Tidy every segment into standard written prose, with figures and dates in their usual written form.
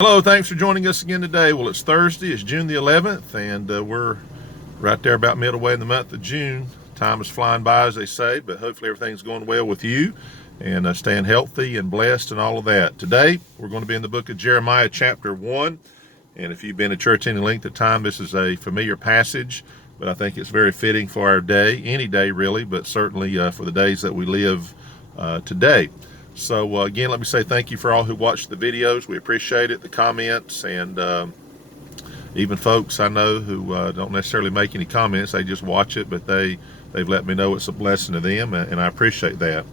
Hello, thanks for joining us again today. Well, it's Thursday, it's June the 11th, and we're right there about midway in the month of June. Time is flying by, as they say, but hopefully everything's going well with you and staying healthy and blessed and all of that. Today, we're going to be in the book of Jeremiah, chapter 1. And if you've been at church any length of time, this is a familiar passage, but I think it's very fitting for our day, any day really, but certainly for the days that we live today. So again, let me say thank you for all who watched the videos. We appreciate it, the comments, and even folks I know who don't necessarily make any comments. They just watch it, but they've let me know it's a blessing to them, and I appreciate that.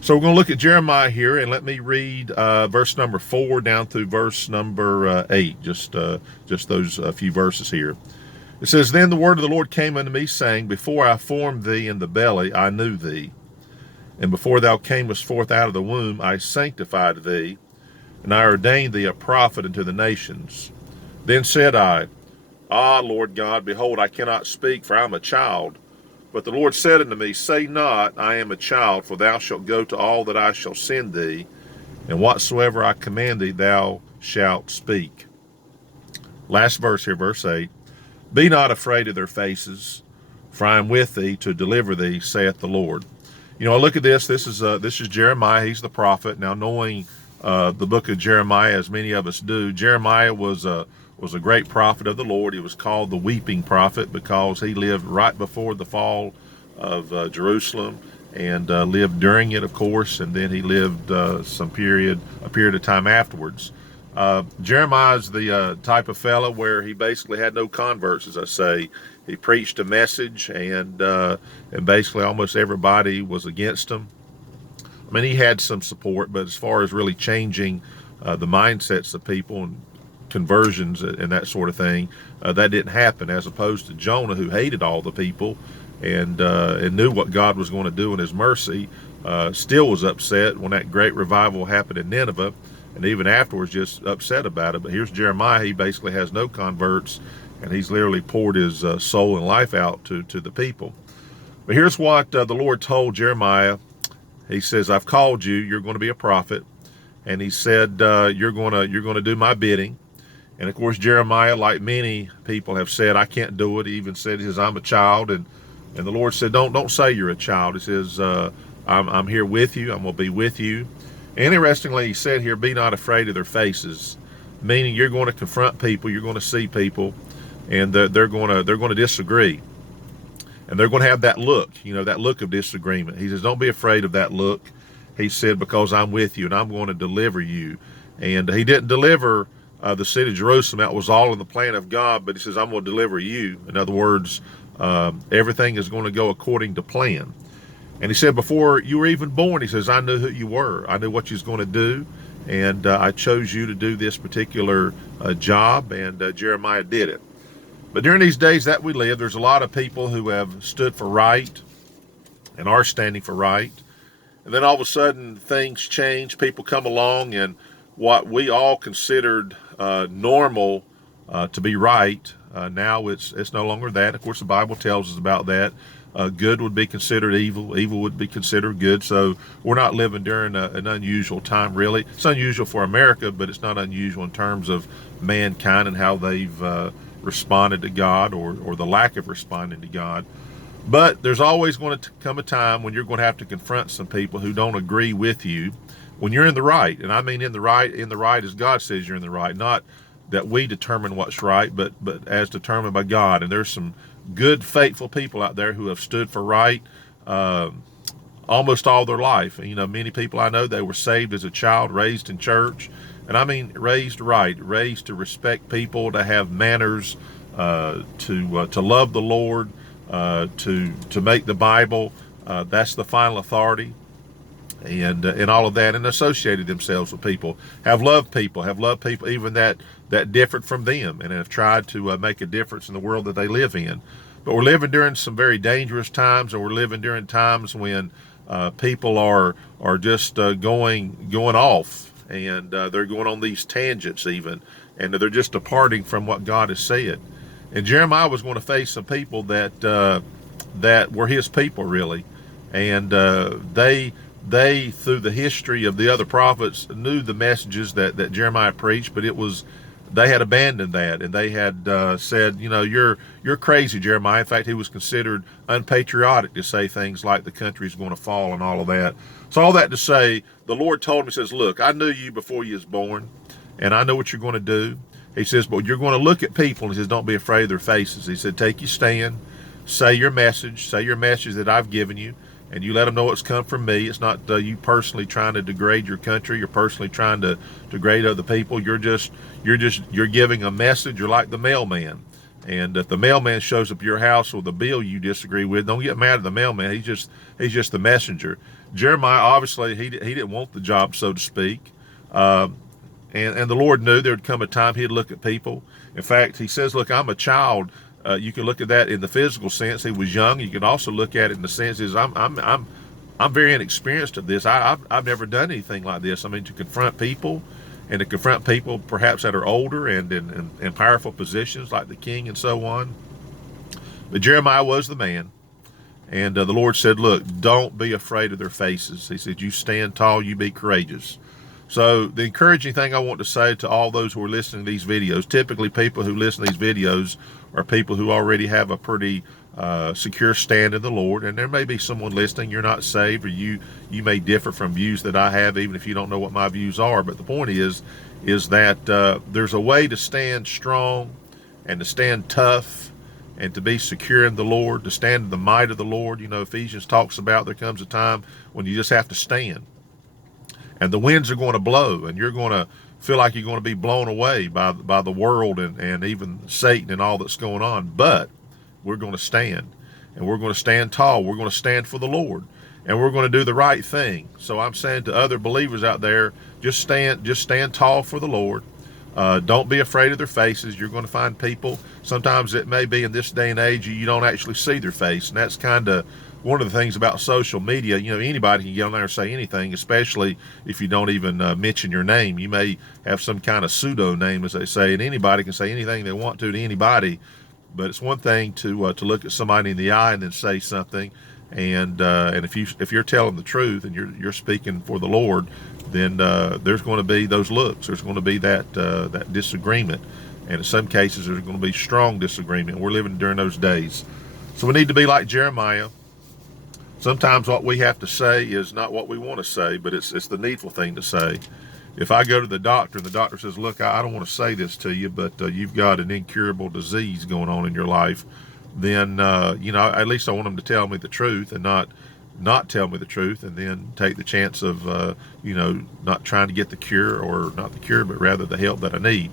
So we're going to look at Jeremiah here, and let me read verse number 4 down through verse number 8, just those few verses here. It says, "Then the word of the Lord came unto me, saying, Before I formed thee in the belly, I knew thee. And before thou camest forth out of the womb, I sanctified thee, and I ordained thee a prophet unto the nations. Then said I, Ah, Lord God, behold, I cannot speak, for I am a child. But the Lord said unto me, Say not, I am a child, for thou shalt go to all that I shall send thee, and whatsoever I command thee, thou shalt speak." Last verse here, verse 8. "Be not afraid of their faces, for I am with thee to deliver thee, saith the Lord." You know, I look at this. This is Jeremiah. He's the prophet. Now, knowing the book of Jeremiah, as many of us do, Jeremiah was a great prophet of the Lord. He was called the weeping prophet because he lived right before the fall of Jerusalem and lived during it, of course, and then he lived a period of time afterwards. Jeremiah's the type of fellow where he basically had no converts, as I say. He preached a message, and basically almost everybody was against him. I mean, he had some support, but as far as really changing the mindsets of people and conversions and that sort of thing, that didn't happen. As opposed to Jonah, who hated all the people and knew what God was going to do in His mercy, still was upset when that great revival happened in Nineveh, and even afterwards just upset about it. But here's Jeremiah. He basically has no converts, and he's literally poured his soul and life out to the people. But here's what the Lord told Jeremiah. He says, "I've called you. You're going to be a prophet," and He said, "You're going to do my bidding." And of course, Jeremiah, like many people have said, "I can't do it." He even said, "He says I'm a child," and the Lord said, "Don't say you're a child." He says, "I'm here with you. I'm going to be with you." Interestingly, He said here, "Be not afraid of their faces," meaning you're going to confront people, you're going to see people, and they're going to disagree, and they're going to have that look, that look of disagreement. He says, "Don't be afraid of that look." He said, "Because I'm with you, and I'm going to deliver you." And He didn't deliver the city of Jerusalem. That was all in the plan of God, but He says, "I'm going to deliver you." In other words, everything is going to go according to plan. And He said, "Before you were even born," He says, "I knew who you were. I knew what you was going to do, and I chose you to do this particular job." And Jeremiah did it. But during these days that we live, there's a lot of people who have stood for right and are standing for right. And then all of a sudden things change. People come along, and what we all considered normal to be right, now it's no longer that. Of course, the Bible tells us about that. Good would be considered evil. Evil would be considered good. So we're not living during an unusual time, really. It's unusual for America, but it's not unusual in terms of mankind and how they've responded to God, or the lack of responding to God. But there's always going to come a time when you're going to have to confront some people who don't agree with you when you're in the right. And I mean in the right as God says you're in the right, not that we determine what's right, but as determined by God. And there's some good, faithful people out there who have stood for right almost all their life. Many people I know, they were saved as a child, raised in church, and I mean raised right, raised to respect people, to have manners, to love the Lord, to make the Bible that's the final authority, and all of that, and associated themselves with people, have loved people even that differed from them, and have tried to make a difference in the world that they live in. But we're living during some very dangerous times, and we're living during times when people are just going off, and they're going on these tangents even, and they're just departing from what God has said. And Jeremiah was going to face some people that were his people, really, and they they, through the history of the other prophets, knew the messages that Jeremiah preached, but they had abandoned that, and they had said, you're crazy, Jeremiah. In fact, he was considered unpatriotic to say things like the country's going to fall and all of that. So all that to say, the Lord told him, he says, look, I knew you before you was born, and I know what you're going to do. He says, but you're going to look at people, and he says, don't be afraid of their faces. He said, take your stand, say your message that I've given you, and you let them know it's come from me. It's not you personally trying to degrade your country. You're personally trying to degrade other people. You're giving a message. You're like the mailman. And if the mailman shows up at your house with a bill you disagree with, don't get mad at the mailman. He's just the messenger. Jeremiah, obviously, he didn't want the job, so to speak. And the Lord knew there would come a time he'd look at people. In fact, he says, look, I'm a child. You can look at that in the physical sense. He was young. You can also look at it in the sense is I'm very inexperienced at this. I've never done anything like this. I mean, to confront people perhaps that are older and in powerful positions like the king and so on. But Jeremiah was the man. And the Lord said, look, don't be afraid of their faces. He said, you stand tall, you be courageous. So the encouraging thing I want to say to all those who are listening to these videos, typically people who listen to these videos are people who already have a pretty secure stand in the Lord. And there may be someone listening, you're not saved, or you may differ from views that I have, even if you don't know what my views are. But the point is that there's a way to stand strong and to stand tough and to be secure in the Lord, to stand in the might of the Lord. Ephesians talks about there comes a time when you just have to stand. And the winds are going to blow, and you're going to feel like you're going to be blown away by the world and even Satan and all that's going on. But we're going to stand, and we're going to stand tall. We're going to stand for the Lord, and we're going to do the right thing. So I'm saying to other believers out there, just stand tall for the Lord. Don't be afraid of their faces. You're going to find people. Sometimes it may be in this day and age you don't actually see their face, and that's kind of one of the things about social media. Anybody can get on there and say anything, especially if you don't even mention your name. You may have some kind of pseudo name, as they say, and anybody can say anything they want to anybody. But it's one thing to look at somebody in the eye and then say something, and if you're telling the truth and you're speaking for the Lord, then there's going to be those looks. There's going to be that disagreement, and in some cases there's going to be strong disagreement. We're living during those days, so we need to be like Jeremiah. Sometimes what we have to say is not what we want to say, but it's the needful thing to say. If I go to the doctor and the doctor says, look, I don't want to say this to you, but you've got an incurable disease going on in your life, then, at least I want them to tell me the truth and not tell me the truth, and then take the chance of, not trying to get the cure, or not the cure, but rather the help that I need.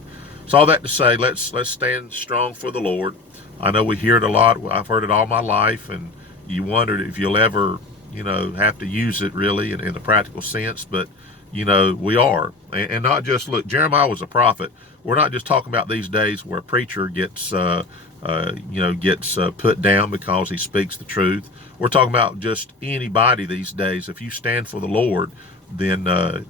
So all that to say, let's stand strong for the Lord. I know we hear it a lot. I've heard it all my life, and you wondered if you'll ever, have to use it really in the practical sense, but we are. And not just, look, Jeremiah was a prophet. We're not just talking about these days where a preacher gets put down because he speaks the truth. We're talking about just anybody these days. If you stand for the Lord, then to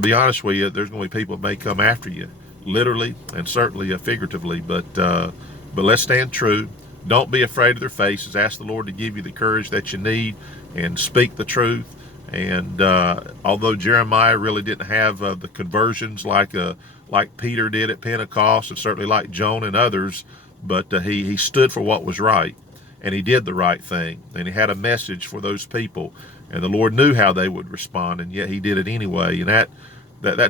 be honest with you, there's going to be people that may come after you, literally and certainly figuratively. But let's stand true. Don't be afraid of their faces. Ask the Lord to give you the courage that you need and speak the truth. And although Jeremiah really didn't have the conversions like Peter did at Pentecost, and certainly like Jonah and others, but he stood for what was right, and he did the right thing, and he had a message for those people, and the Lord knew how they would respond, and yet he did it anyway. And that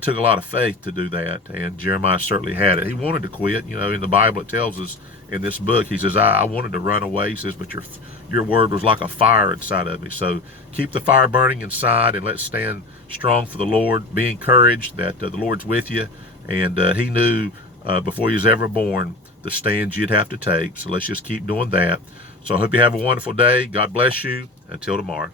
took a lot of faith to do that, and Jeremiah certainly had it. He wanted to quit. In the Bible it tells us in this book, he says, I wanted to run away. He says, but your word was like a fire inside of me. So keep the fire burning inside, and let's stand strong for the Lord. Be encouraged that the Lord's with you, and he knew before you was ever born the stands you'd have to take. So let's just keep doing that. So I hope you have a wonderful day. God bless you. Until tomorrow.